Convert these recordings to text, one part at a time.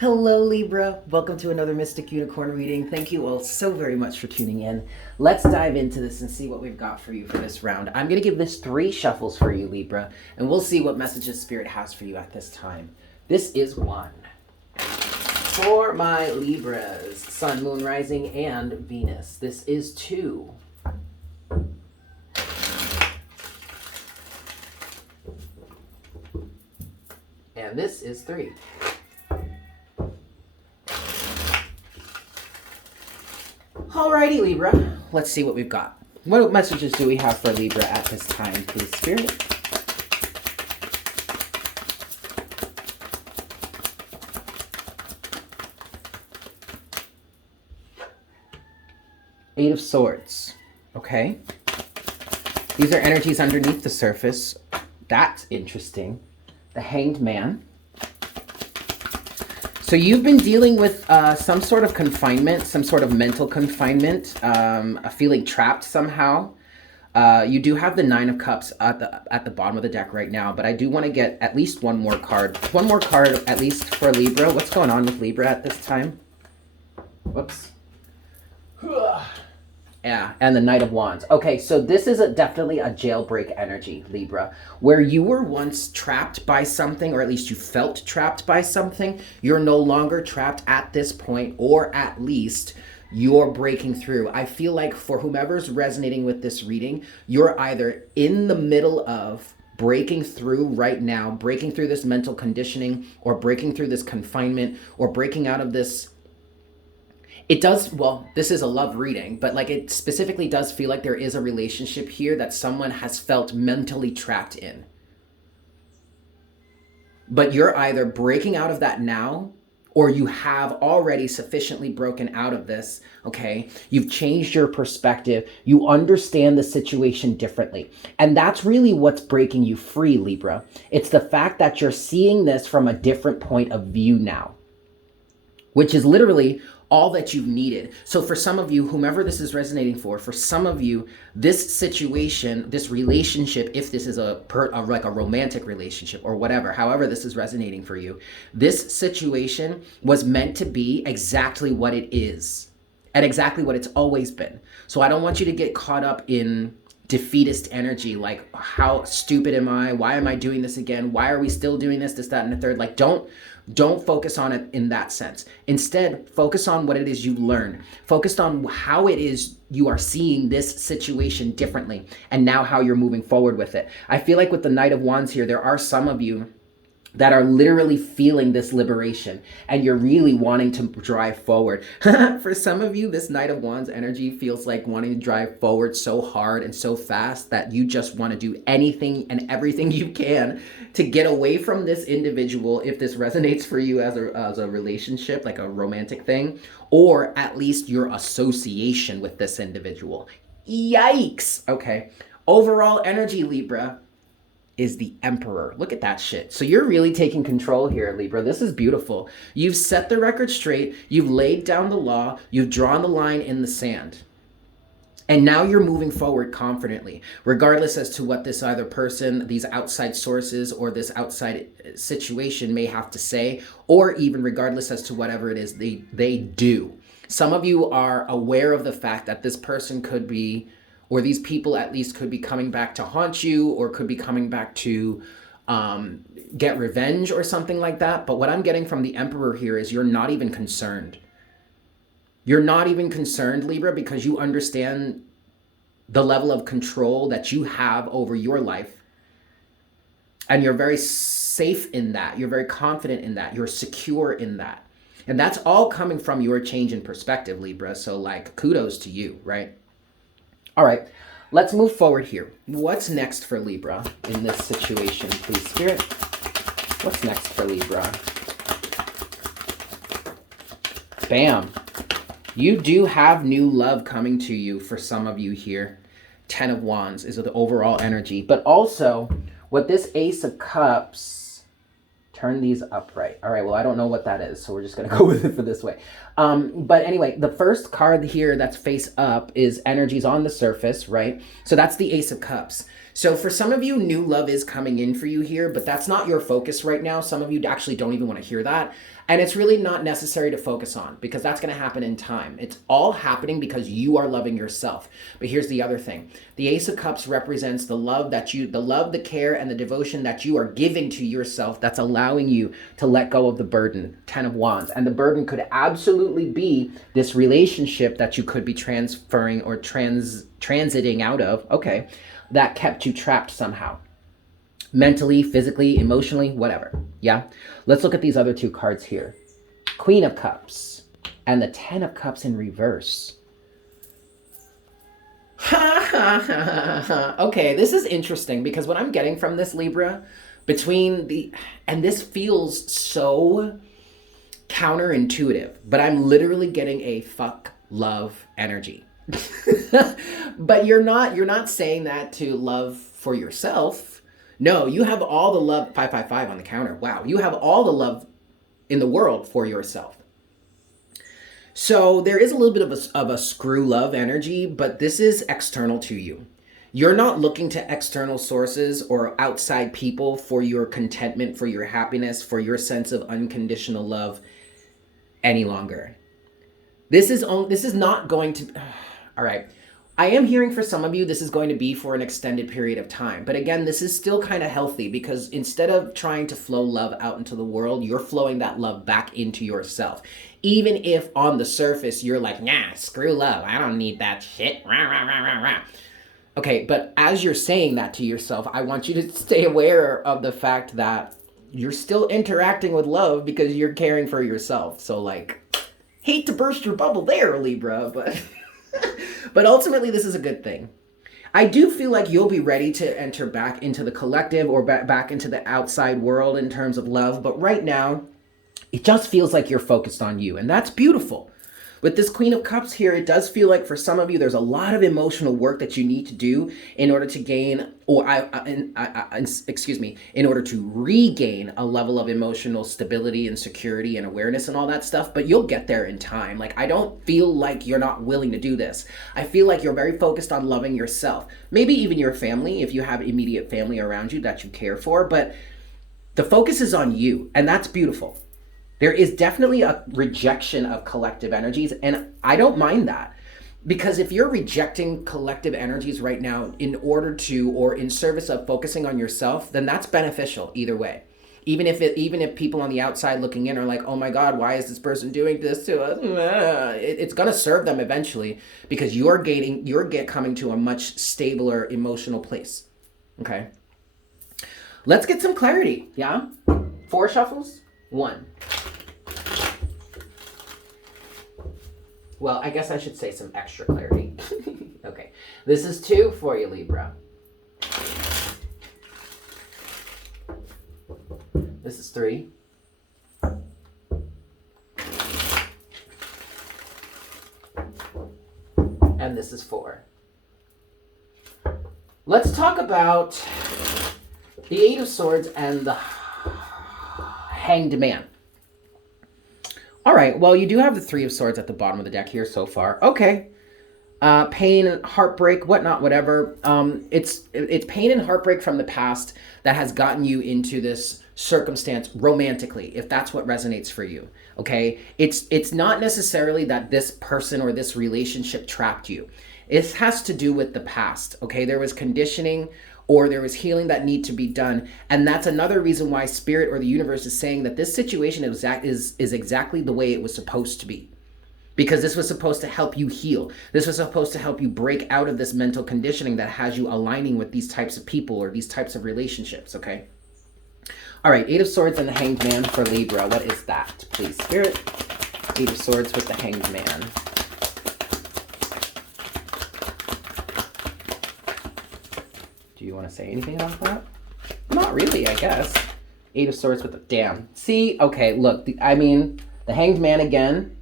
Hello Libra, welcome to another Mystic Unicorn reading. Thank you all so very much for tuning in. Let's dive into this and see what we've got for you for this round. I'm going to give this 3 shuffles for you Libra, and we'll see what messages Spirit has for you at this time. This is 1. For my Libras, Sun, Moon, Rising, and Venus. This is 2. And this is 3. Alrighty, Libra. Let's see what we've got. What messages do we have for Libra at this time, please, Spirit? Eight of Swords. Okay. These are energies underneath the surface. That's interesting. The Hanged Man. So you've been dealing with some sort of confinement, some sort of mental confinement, feeling trapped somehow. You do have the 9 of Cups at the bottom of the deck right now, but I do want to get at least one more card. One more card at least for Libra. What's going on with Libra at this time? Whoops. Yeah, and the Knight of Wands. Okay, so this is definitely a jailbreak energy, Libra, where you were once trapped by something, or at least you felt trapped by something. You're no longer trapped at this point, or at least you're breaking through. I feel like for whomever's resonating with this reading, you're either in the middle of breaking through right now, breaking through this mental conditioning, or breaking through this confinement, or breaking out of this. It does, well, this is a love reading, but like it specifically does feel like there is a relationship here that someone has felt mentally trapped in. But you're either breaking out of that now, or you have already sufficiently broken out of this, okay? You've changed your perspective. You understand the situation differently. And that's really what's breaking you free, Libra. It's the fact that you're seeing this from a different point of view now, which is literally all that you've needed. So for some of you, whomever this is resonating for some of you, this situation, this relationship, if this is like a romantic relationship or whatever, however this is resonating for you, this situation was meant to be exactly what it is and exactly what it's always been. So I don't want you to get caught up in defeatist energy, like how stupid am I? Why am I doing this again? Why are we still doing this, that, and the third? Like don't focus on it in that sense. Instead, focus on what it is you learned. Focus on how it is you are seeing this situation differently and now how you're moving forward with it. I feel like with the Knight of Wands here, there are some of you that are literally feeling this liberation and you're really wanting to drive forward. For some of you, this Knight of Wands energy feels like wanting to drive forward so hard and so fast that you just want to do anything and everything you can to get away from this individual, if this resonates for you as a relationship, like a romantic thing, or at least your association with this individual. Yikes! Okay. Overall energy, Libra, is the Emperor. Look at that shit. So you're really taking control here, Libra. This is beautiful. You've set the record straight. You've laid down the law. You've drawn the line in the sand. And now you're moving forward confidently, regardless as to what this other person, these outside sources, or this outside situation may have to say, or even regardless as to whatever it is they do. Some of you are aware of the fact that this person could be, or these people at least could be coming back to haunt you, or could be coming back to get revenge or something like that. But what I'm getting from the Emperor here is you're not even concerned. You're not even concerned, Libra, because you understand the level of control that you have over your life. And you're very safe in that. You're very confident in that. You're secure in that. And that's all coming from your change in perspective, Libra. So like, kudos to you, right? All right, let's move forward here. What's next for Libra in this situation, please, Spirit? What's next for Libra? Bam. You do have new love coming to you for some of you here. 10 of Wands is the overall energy. But also, with this Ace of Cups, turn these upright. All right, well, I don't know what that is, so we're just going to go with it for this way. But anyway, the first card here that's face up is energies on the surface, right? So that's the Ace of Cups. So for some of you, new love is coming in for you here, but that's not your focus right now. Some of you actually don't even want to hear that. And it's really not necessary to focus on because that's going to happen in time. It's all happening because you are loving yourself. But here's the other thing. The Ace of Cups represents the love, the care, and the devotion that you are giving to yourself that's allowing you to let go of the burden. 10 of Wands. And the burden could absolutely be this relationship that you could be transferring or transiting out of, okay, that kept you trapped somehow. Mentally, physically, emotionally, whatever. Yeah? Let's look at these other two cards here. Queen of Cups and the 10 of Cups in reverse. Okay, this is interesting because what I'm getting from this, Libra, and this feels so counterintuitive, but I'm literally getting a fuck love energy. But you're not saying that to love for yourself. No, you have all the love, 555 on the counter. Wow, you have all the love in the world for yourself. So there is a little bit of a screw love energy, but this is external to you. You're not looking to external sources or outside people for your contentment, for your happiness, for your sense of unconditional love any longer. This is not going to, all right. I am hearing for some of you, this is going to be for an extended period of time. But again, this is still kind of healthy because instead of trying to flow love out into the world, you're flowing that love back into yourself. Even if on the surface, you're like, nah, screw love. I don't need that shit. Rah, rah, rah, rah, rah. Okay, but as you're saying that to yourself, I want you to stay aware of the fact that you're still interacting with love because you're caring for yourself. So like, hate to burst your bubble there, Libra, but... But ultimately, this is a good thing. I do feel like you'll be ready to enter back into the collective or back into the outside world in terms of love. But right now, it just feels like you're focused on you. And that's beautiful. With this Queen of Cups here, it does feel like for some of you, there's a lot of emotional work that you need to do in order to gain, in order to regain a level of emotional stability and security and awareness and all that stuff. But you'll get there in time. Like, I don't feel like you're not willing to do this. I feel like you're very focused on loving yourself. Maybe even your family, if you have immediate family around you that you care for. But the focus is on you, and that's beautiful. There is definitely a rejection of collective energies, and I don't mind that. Because if you're rejecting collective energies right now in order to, or in service of focusing on yourself, then that's beneficial either way. Even if people on the outside looking in are like, oh my God, why is this person doing this to us? It's gonna serve them eventually because you're coming to a much stabler emotional place, okay? Let's get some clarity, yeah? 4 shuffles, 1. Well, I guess I should say some extra clarity. Okay, this is 2 for you, Libra. This is 3. And this is 4. Let's talk about the 8 of Swords and the Hanged Man. All right, well, you do have the 3 of Swords at the bottom of the deck here so far. Okay. Pain, heartbreak, whatnot, whatever. It's pain and heartbreak from the past that has gotten you into this circumstance romantically, if that's what resonates for you, okay? It's not necessarily that this person or this relationship trapped you. It has to do with the past, okay? There was conditioning or there was healing that need to be done. And that's another reason why Spirit or the universe is saying that this situation is exactly the way it was supposed to be. Because this was supposed to help you heal. This was supposed to help you break out of this mental conditioning that has you aligning with these types of people or these types of relationships, okay? All right, 8 of Swords and the Hanged Man for Libra. What is that, please, Spirit? 8 of Swords with the Hanged Man. Do you want to say anything about that? Not really, I guess. 8 of Swords with the... Damn. See? Okay, look. The Hanged Man again.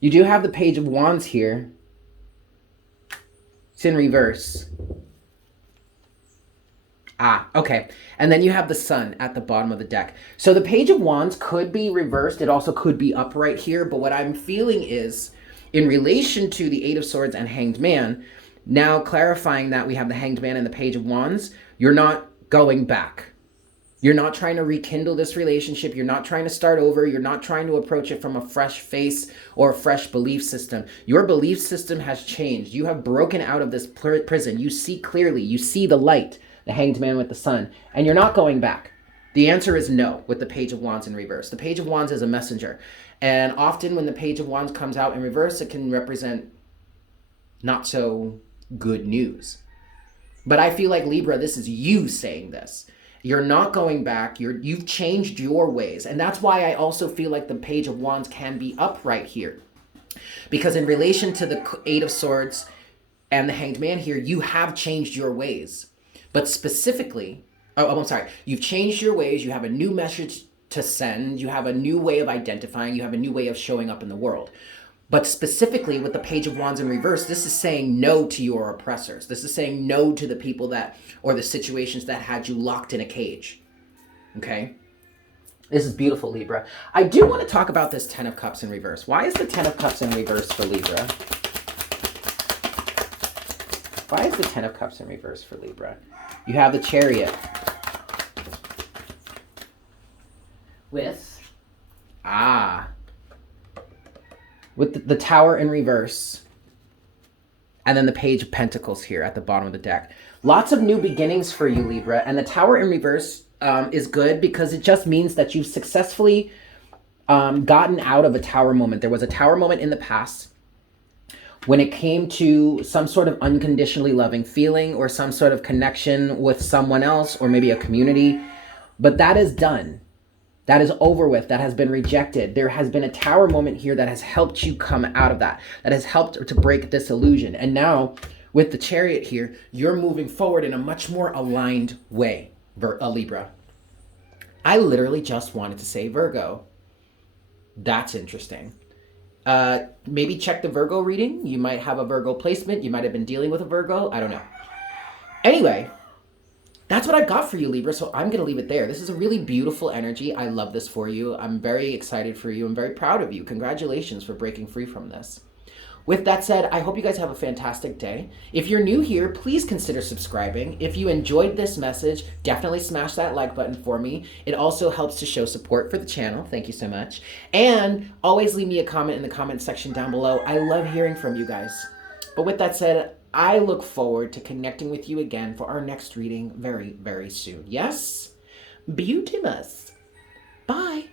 You do have the Page of Wands here. It's in reverse. Ah, okay. And then you have the Sun at the bottom of the deck. So the Page of Wands could be reversed. It also could be upright here. But what I'm feeling is, in relation to the 8 of Swords and Hanged Man, now clarifying that we have the Hanged Man and the Page of Wands, you're not going back. You're not trying to rekindle this relationship. You're not trying to start over. You're not trying to approach it from a fresh face or a fresh belief system. Your belief system has changed. You have broken out of this prison. You see clearly. You see the light, the Hanged Man with the sun, and you're not going back. The answer is no with the Page of Wands in reverse. The Page of Wands is a messenger. And often when the Page of Wands comes out in reverse, it can represent not so good news. But I feel like, Libra, this is you saying this. You're not going back. You've changed your ways. And that's why I also feel like the Page of Wands can be upright here. Because in relation to the Eight of Swords and the Hanged Man here, you have changed your ways. But specifically, I'm sorry, you've changed your ways. You have a new message to send. You have a new way of identifying. You have a new way of showing up in the world. But specifically with the Page of Wands in reverse, this is saying no to your oppressors. This is saying no to the people that, or the situations that had you locked in a cage. Okay? This is beautiful, Libra. I do want to talk about this Ten of Cups in reverse. Why is the Ten of Cups in reverse for Libra? Why is the Ten of Cups in reverse for Libra? You have the Chariot. With the Tower in reverse, and then the Page of Pentacles here at the bottom of the deck. Lots of new beginnings for you, Libra, and the Tower in reverse is good because it just means that you've successfully gotten out of a Tower moment. There was a Tower moment in the past when it came to some sort of unconditionally loving feeling or some sort of connection with someone else or maybe a community, but that is done. That is over with. That has been rejected. There has been a Tower moment here that has helped you come out of that. That has helped to break this illusion. And now, with the Chariot here, you're moving forward in a much more aligned way, Libra. I literally just wanted to say Virgo. That's interesting. Maybe check the Virgo reading. You might have a Virgo placement. You might have been dealing with a Virgo. I don't know. Anyway, that's what I've got for you, Libra, so I'm going to leave it there. This is a really beautiful energy. I love this for you. I'm very excited for you. I'm very proud of you. Congratulations for breaking free from this. With that said, I hope you guys have a fantastic day. If you're new here, please consider subscribing. If you enjoyed this message, definitely smash that like button for me. It also helps to show support for the channel. Thank you so much. And always leave me a comment in the comment section down below. I love hearing from you guys. But with that said, I look forward to connecting with you again for our next reading very, very soon. Yes? Beautimus. Bye.